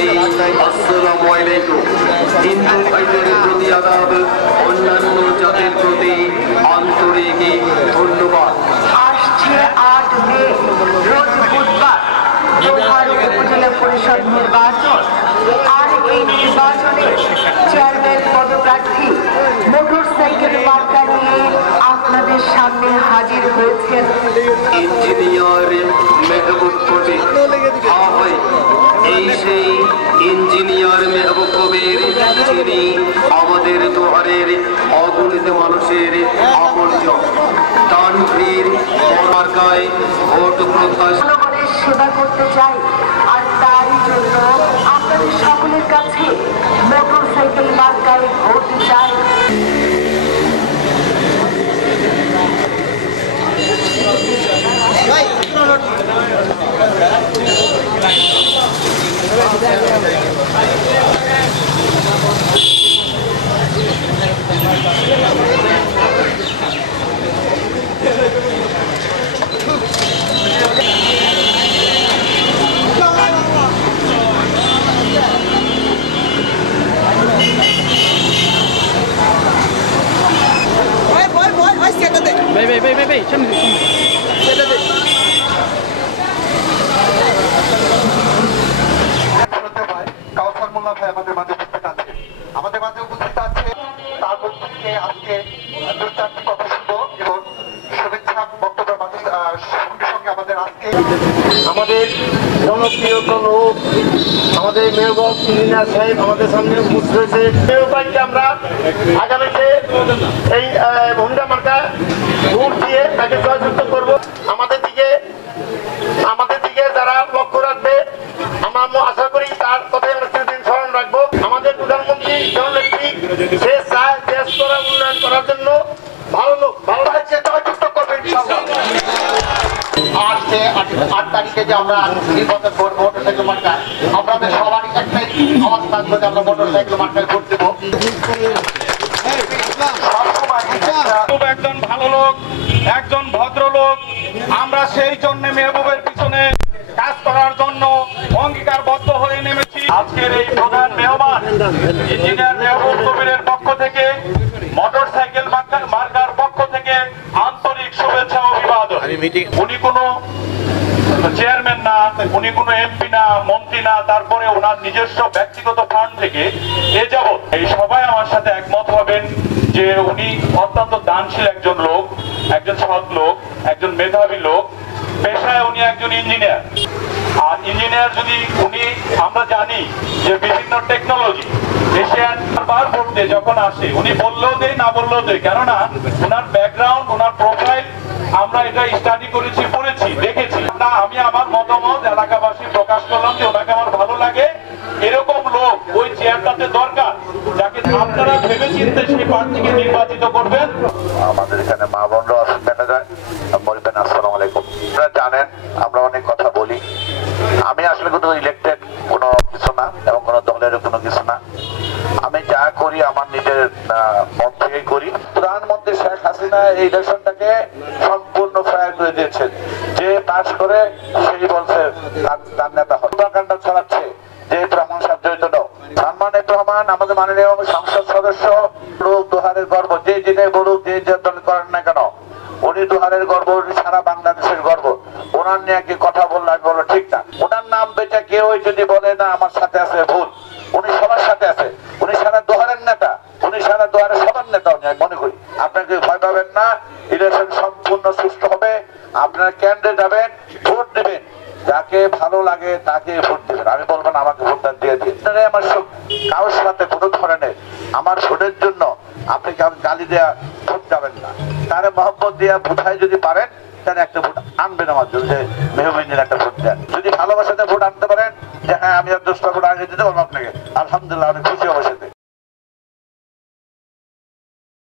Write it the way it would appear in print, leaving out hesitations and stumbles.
ভাই আসসালামু আলাইকুম। হিন্দু ভাইদের প্রতি আদাব, অন্যান্য জাতির প্রতি আন্তরিক ধন্যবাদ। আসছে 8 মে রোজ বুধবার দোহার উপজেলা পরিষদ নির্বাচন। আর এই নির্বাচনে চেয়ারম্যান পদপ্রার্থী মোটরসাইকেল মার্কা নিয়ে আপনাদের সামনে হাজির হয়েছেন ইঞ্জিনিয়ার মেহবুব কবির। হ্যাঁ ভাই, এই সেই ইঞ্জিনিয়ার মেহবুব কবির, যিনি আমাদের দোহারের অগণিত মানুষের আপনজন। তানভীর মার্কায় ভোট প্রত্যাশা জনগণের সেবা করতে চাই, আর তারই জন্য আপনাদের সকলের কাছে মোটরসাইকেল মার্কায় ভোট চাই। আমাদের মাঝে উপস্থিত আছে। তার মধ্যে থেকে আজকে দুই-চারটি কথা শুনবো এবং শুভেচ্ছা বক্তব্যের মাঝে সঙ্গে সঙ্গে আমাদের আজকে আমাদের জনপ্রিয় লোক আমাদের মেয়র ইঞ্জিনিয়ার সাহেব আমাদের সামনে উপস্থিত হয়েছে। মেয়র ভাইকে আমরা আগামীতে এই ভূমিকা মার্কা ভোট দিয়ে তাকে জয়যুক্ত করবো। আমাদের দিকে যারা লক্ষ্য রাখবে, আমরা আশা করি তার কথাই আমরা চিরদিন স্মরণ রাখবো। আমাদের প্রধানমন্ত্রী জননেত্রী সে চায় দেশ করা উন্নয়ন করার জন্য ভালো লোক ভালো রাজ্যে জয়যুক্ত করবে। আজকে 8 তারিখে যে আমরা নির্বাচন করবো মোটরসাইকেল মার্কায়, আপনাদের সবারই একটাই আওয়াজ থাকবে যে আমরা মোটরসাইকেল মার্কায় ভোট দেবো। একজন ভালো লোক, একজন ভদ্রলোক। আমরা সেই জন্য মেহবুবের পিছনে কাজ করার জন্য অঙ্গীকারবদ্ধ হয়ে নেমেছি। আজকের এই প্রধান মেহমান ইঞ্জিনিয়ার মেহবুব কবিরের পক্ষ থেকে, মোটরসাইকেল মার্কার পক্ষ থেকে আন্তরিক শুভেচ্ছা ও অভিবাদন। উনি কোনো চেয়ারম্যান না, উনি কোনো এমপি না, মন্ত্রী না, তারপরে ওনার নিজস্ব ব্যক্তিগত ফান্ড থেকে এ যাবৎ এই সবাই আমার সাথে একমত হবেন যে উনি অত্যন্ত দানশীল একজন লোক, একজন সৎ লোক, একজন মেধাবী লোক। পেশায় উনি একজন ইঞ্জিনিয়ার। আর ইঞ্জিনিয়ার যদি উনি, আমরা জানি যে বিভিন্ন টেকনোলজি এশিয়ান বার করতে যখন আসে উনি বললেও দেয়, না বললেও দেয়, কেননা ওনার ব্যাকগ্রাউন্ড, ওনার প্রোফাইল আমরা এটা স্টাডি করেছি, পড়েছি, দেখেছি। না, আমি আমার মতামত এলাকাবাসী প্রকাশ করলাম যে ওনাকে আমার ভালো লাগে। এরকম লোক ওই চেয়ারটাতে দরকার, যাকে আপনারা ভেবে চিন্তে সেই প্রার্থীকে নির্বাচিত করবেন। আমাদের এখানে মা বোনরা আছেন, দেখা যায় বলবেন আসসালামু আলাইকুম। আপনারা জানেন আমরা অনেক কথা বলি। আমি আসলে কোনো ইলেক্টেড কোনো কিছু না এবং কোনো দলের কোনো কিছু না। আমি যা করি আমার নিজের মন থেকেই করি। প্রধানমন্ত্রী শেখ হাসিনা এই ইলেকশনটাকে সম্পূর্ণ ফায়ার করে দিয়েছেন। যে পাস করে সেই বলছে তার নেতা হয়, প্রকাণ্ড চালাচ্ছে। যে রহমান সাহেব জড়িত নয়, সালমানের রহমান আমাদের মাননীয় সংসদ সদস্য, লোক দোহারের গর্ব, যে যেটাই বলুক, যে দল করেন না কেন, উনি দোহারের গর্ব, উনি সারা বাংলাদেশের গর্ব। ওনার নিয়ে কি কথা বললো আমি বলবো ঠিক না। ওনার নাম বেচা কেউ যদি বলে না আমার সাথে আছে, ভুল। উনি সবার সাথে আছে, উনি সারা দোহারের নেতা, উনি সারা দোহারের সবার নেতা। উনি আমি মনে করি আপনাকে ভয় পাবেন না, ইলেকশন সম্পূর্ণ সুষ্ঠু হবে। আপনারা কেন্দ্রে যাবেন, ভোট দেবেন, যাকে ভালো লাগে তাকে ভোট দেবেন। আমি বলবো না আমাকে ভোটটা দিয়ে দিন। আমার কারোর সাথে কোনো ধরনের আমার ভোটের জন্য আপনি গালি দেয়া ভোট যাবেন না। তারে মহব্বত দিয়া বুঝাই যদি পারেন তাহলে একটা ভোট আনবেন আমার জন্য, যে মেহবুবিনের একটা ভোট দেন। যদি ভালোবাসাতে ভোট আনতে পারেন যে হ্যাঁ আমি 10টা ভোট আগে দিতে পারবো আপনাকে, আলহামদুলিল্লাহ, আমি খুশি অবশ্যই।